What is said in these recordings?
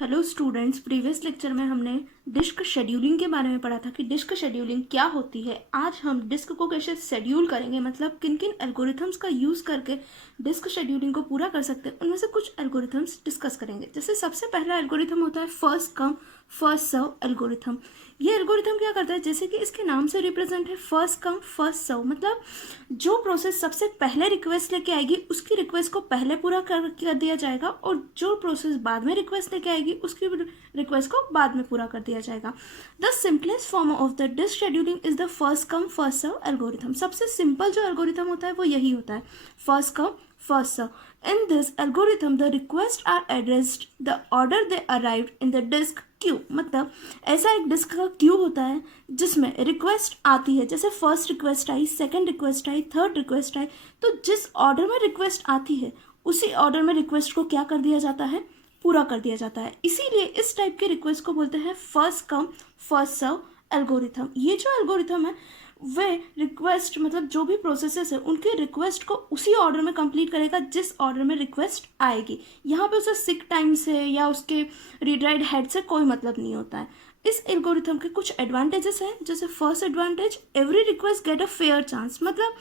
Hello students, previous lecture में हमने disk scheduling के बारे में पढ़ा था कि डिस्क शेड्यूलिंग क्या होती है। आज हम डिस्क को कैसे शेड्यूल करेंगे, मतलब किन किन एल्गोरिथम्स का यूज़ करके डिस्क शेड्यूलिंग को पूरा कर सकते हैं, उनमें से कुछ एल्गोरिथम्स डिस्कस करेंगे। जैसे सबसे पहला एल्गोरिथम होता है first come first serve algorithm. ये एल्गोरिथम क्या करता है, जैसे कि इसके नाम से रिप्रेजेंट है फर्स्ट कम फर्स्ट सर्व, मतलब जो प्रोसेस सबसे पहले रिक्वेस्ट लेके आएगी उसकी रिक्वेस्ट को पहले पूरा कर दिया जाएगा, और जो प्रोसेस बाद में रिक्वेस्ट लेके आएगी उसकी रिक्वेस्ट को बाद में पूरा कर दिया जाएगा। The simplest form of the disk scheduling is the first come first serve algorithm. सबसे सिंपल जो एल्गोरिथम होता है वो यही होता है, first come first serve. In this algorithm, the requests are addressed the order they arrived in the disk queue। मतलब ऐसा एक डिस्क का क्यू होता है जिसमें रिक्वेस्ट आती है, जैसे फर्स्ट रिक्वेस्ट आई, सेकंड रिक्वेस्ट आई, थर्ड रिक्वेस्ट आई, तो जिस ऑर्डर में रिक्वेस्ट आती है उसी ऑर्डर में रिक्वेस्ट को क्या कर दिया जाता है, पूरा कर दिया जाता है। इसीलिए इस टाइप के रिक्वेस्ट को बोलते हैं first come first serve algorithm. ये जो एल्गोरिथम है वे रिक्वेस्ट, मतलब जो भी प्रोसेसेस है उनकी रिक्वेस्ट को उसी ऑर्डर में कंप्लीट करेगा जिस ऑर्डर में रिक्वेस्ट आएगी। यहाँ पे उसे सीक टाइम से या उसके रीड राइट हेड से कोई मतलब नहीं होता है। इस एल्गोरिथम के कुछ एडवांटेजेस हैं, जैसे first advantage, every request get a fair chance. मतलब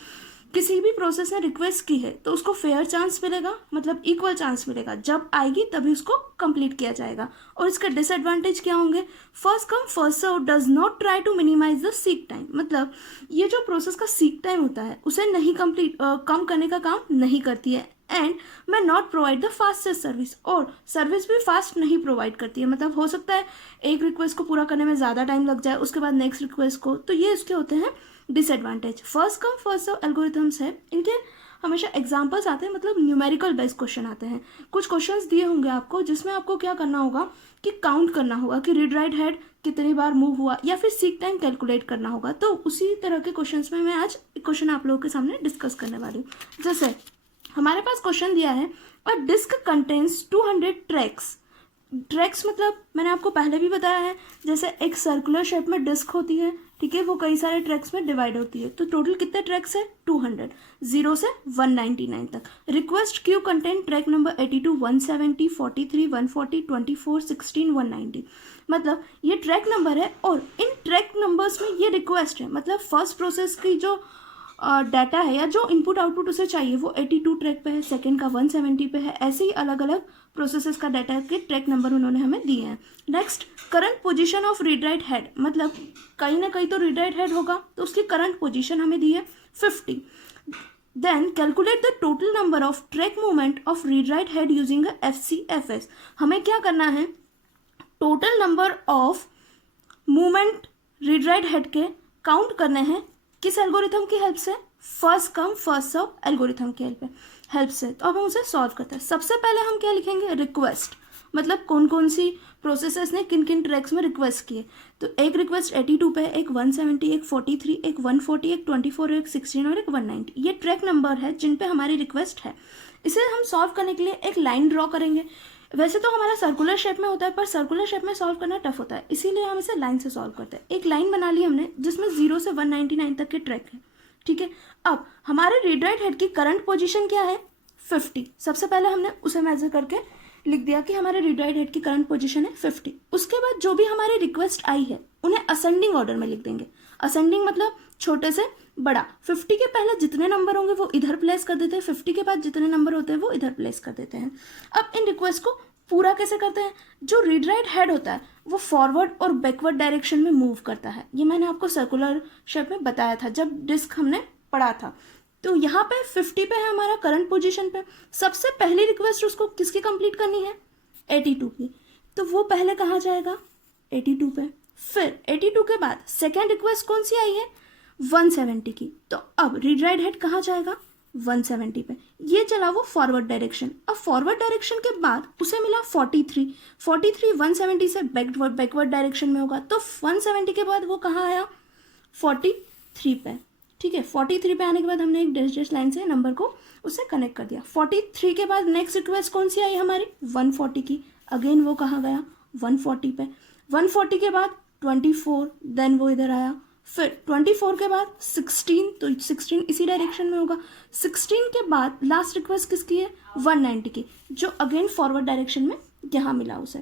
किसी भी प्रोसेस ने रिक्वेस्ट की है तो उसको फेयर चांस मिलेगा, मतलब इक्वल चांस मिलेगा, जब आएगी तभी उसको कंप्लीट किया जाएगा। और इसके डिसएडवांटेज क्या होंगे, first come first serve does not try to minimize the seek time. मतलब ये जो प्रोसेस का सीक टाइम होता है उसे नहीं कम करने का काम नहीं करती है, एंड मैं not provide the fastest service, और सर्विस भी फास्ट नहीं प्रोवाइड करती है। मतलब हो सकता है एक रिक्वेस्ट को पूरा करने में ज़्यादा टाइम लग जाए, उसके बाद नेक्स्ट रिक्वेस्ट को, तो ये इसके होते हैं disadvantage. First come first serve algorithms है, इनके हमेशा एग्जांपल्स आते हैं, मतलब न्यूमेरिकल बेस्ड क्वेश्चन आते हैं। कुछ क्वेश्चंस दिए होंगे आपको जिसमें आपको क्या करना होगा कि काउंट करना होगा कि रीड राइट हेड कितनी बार मूव हुआ, या फिर सीक टाइम कैलकुलेट करना होगा। तो उसी तरह के क्वेश्चंस में मैं आज क्वेश्चन आप लोगों के सामने डिस्कस करने वाली हूँ। जैसे हमारे पास क्वेश्चन दिया है, अ डिस्क कंटेन्स 200 ट्रैक्स। ट्रैक्स मतलब मैंने आपको पहले भी बताया है, जैसे एक सर्कुलर शेप में डिस्क होती है, ठीक है, वो कई सारे ट्रैक्स में डिवाइड होती है। तो टोटल कितने ट्रैक्स है, 200, 0 से 199 तक। Request Q content track number 82, 170, 43, 140, 24, 16, 190। मतलब ये ट्रैक नंबर है, और इन ट्रैक नंबर्स में ये रिक्वेस्ट है, मतलब फर्स्ट प्रोसेस की जो डाटा है या जो इनपुट आउटपुट उसे चाहिए वो 82 ट्रैक पे है, सेकंड का 170 पे है। ऐसे ही अलग अलग प्रोसेसेस का डाटा के ट्रैक नंबर उन्होंने हमें दिए हैं। Next, current position of read write head, मतलब कहीं ना कहीं तो रीड राइट हेड होगा, तो उसकी करंट पोजीशन हमें दी है 50। Then calculate the total number of track movement of read write head using FCFS। हमें क्या करना है, total number of movement read write head के काउंट करने हैं। किस एल्गोरिथम की हेल्प से, first come first serve algorithm की हेल्प से। तो अब हम उसे सॉल्व करते हैं। सबसे पहले हम क्या लिखेंगे, रिक्वेस्ट, मतलब कौन कौन सी प्रोसेसेस ने किन किन ट्रैक्स में रिक्वेस्ट किए। तो एक रिक्वेस्ट 82 पे, एक 170, एक 43, एक 140, एक 24, एक 16 और एक 190। ये ट्रैक नंबर है जिन पे हमारी रिक्वेस्ट है। इसे हम सॉल्व करने के लिए एक लाइन ड्रॉ करेंगे। वैसे तो हमारा सर्कुलर शेप में होता है, पर सर्कुलर शेप में सॉल्व करना टफ होता है, इसीलिए हम इसे लाइन से सॉल्व करते हैं। एक लाइन बना ली हमने जिसमें 0 से 199 तक के ट्रैक है, ठीक है। अब हमारे रीड राइट हेड की करंट पोजीशन क्या है, 50। सबसे पहले हमने उसे मेजर करके लिख दिया कि हमारे रीड राइट हेड की करंट पोजीशन है 50। उसके बाद जो भी हमारी रिक्वेस्ट आई है उन्हें असेंडिंग ऑर्डर में लिख देंगे। असेंडिंग मतलब छोटे से बड़ा। 50 के पहले जितने नंबर होंगे वो इधर प्लेस कर देते हैं, 50 के बाद जितने नंबर होते हैं वो इधर प्लेस कर देते हैं। अब इन रिक्वेस्ट को पूरा कैसे करते हैं, जो रीड राइट हेड होता है वो फॉरवर्ड और बैकवर्ड डायरेक्शन में मूव करता है। ये मैंने आपको सर्कुलर शेप में बताया था जब डिस्क हमने पढ़ा था। तो यहाँ पे 50 पे है हमारा करंट पोजीशन पे। सबसे पहली रिक्वेस्ट उसको किसकी कंप्लीट करनी है, 82 की, तो वो पहले कहाँ जाएगा, 82 पे। फिर 82 के बाद सेकेंड रिक्वेस्ट कौन सी आई है, 170 की, तो अब रीड राइट हेड कहाँ जाएगा, 170 पे। ये चला वो फॉरवर्ड डायरेक्शन। अब फॉरवर्ड डायरेक्शन के बाद उसे मिला 43, 170 से बैकवर्ड डायरेक्शन में होगा, तो 170 के बाद वो कहाँ आया, 43 पे, ठीक है। 43 पे आने के बाद हमने एक डैश लाइन से नंबर को उससे कनेक्ट कर दिया। 43 के बाद नेक्स्ट रिक्वेस्ट कौन सी आई हमारी, 140 की, अगेन वो कहाँ गया, 140 पे। 140 के बाद 24, देन वो इधर आया। फिर 24 के बाद 16, तो 16 इसी डायरेक्शन में होगा। 16 के बाद लास्ट रिक्वेस्ट किसकी है, 190 की, जो अगेन फॉरवर्ड डायरेक्शन में यहाँ मिला उसे,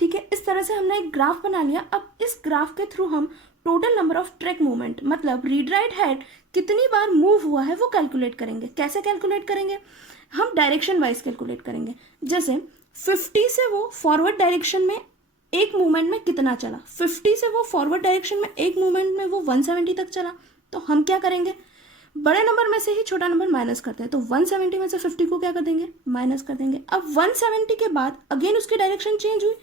ठीक है, इस तरह से हमने एक ग्राफ बना लिया। अब इस ग्राफ के थ्रू हम total number of track movement मतलब रीड राइट हेड कितनी बार मूव हुआ है वो कैलकुलेट करेंगे। कैसे कैलकुलेट करेंगे? हम डायरेक्शन वाइज कैलकुलेट करेंगे। जैसे 50 से वो फॉरवर्ड डायरेक्शन में एक मूवमेंट में कितना चला, 50 से वो फॉरवर्ड डायरेक्शन में एक मूवमेंट में वो 170 तक चला, तो हम क्या करेंगे, बड़े नंबर में से ही छोटा नंबर माइनस करते हैं। तो 170 में से 50 को क्या कर देंगे, माइनस कर देंगे। अब 170 के बाद अगेन उसकी डायरेक्शन चेंज हुई,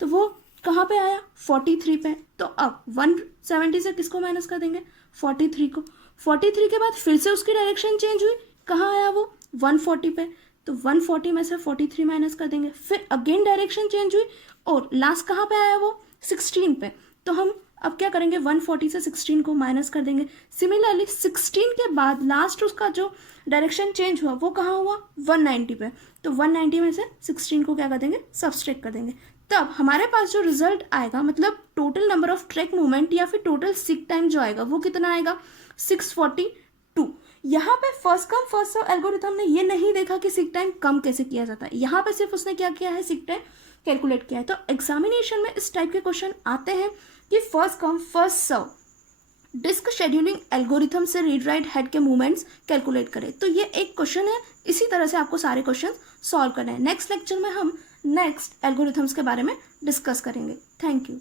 तो वो कहाँ पे आया, 43 पे। तो अब 170 से किसको माइनस कर देंगे, 43 को। 43 के बाद फिर से उसकी डायरेक्शन चेंज हुई, कहाँ आया वो, 140 पे। तो 140 में से 43 माइनस कर देंगे, फिर अगेन डायरेक्शन चेंज हुई और लास्ट कहाँ पे आया वो, 16 पे। तो हम अब क्या करेंगे, 140 से 16 को माइनस कर देंगे। सिमिलरली 16 के बाद लास्ट उसका जो डायरेक्शन चेंज हुआ वो कहाँ हुआ, 190 पे। तो 190 में से 16 को क्या कर देंगे, सब्सट्रैक्ट कर देंगे। तब हमारे पास जो रिजल्ट आएगा मतलब total number of track movement या फिर टोटल सीक टाइम जो आएगा वो कितना आएगा, 642। यहाँ पे first come first serve algorithm ने ये नहीं देखा कि सीक टाइम कम कैसे किया जाता है, यहाँ पे सिर्फ उसने क्या किया है, सीक टाइम कैलकुलेट किया है। तो एग्जामिनेशन में इस टाइप के क्वेश्चन आते हैं कि first come first serve disk scheduling algorithm से रीड राइट हेड के मूवमेंट्स कैलकुलेट करें। तो ये एक क्वेश्चन है, इसी तरह से आपको सारे क्वेश्चन सॉल्व करने हैं। नेक्स्ट लेक्चर में हम नेक्स्ट एल्गोरिथम्स के बारे में डिस्कस करेंगे। Thank you.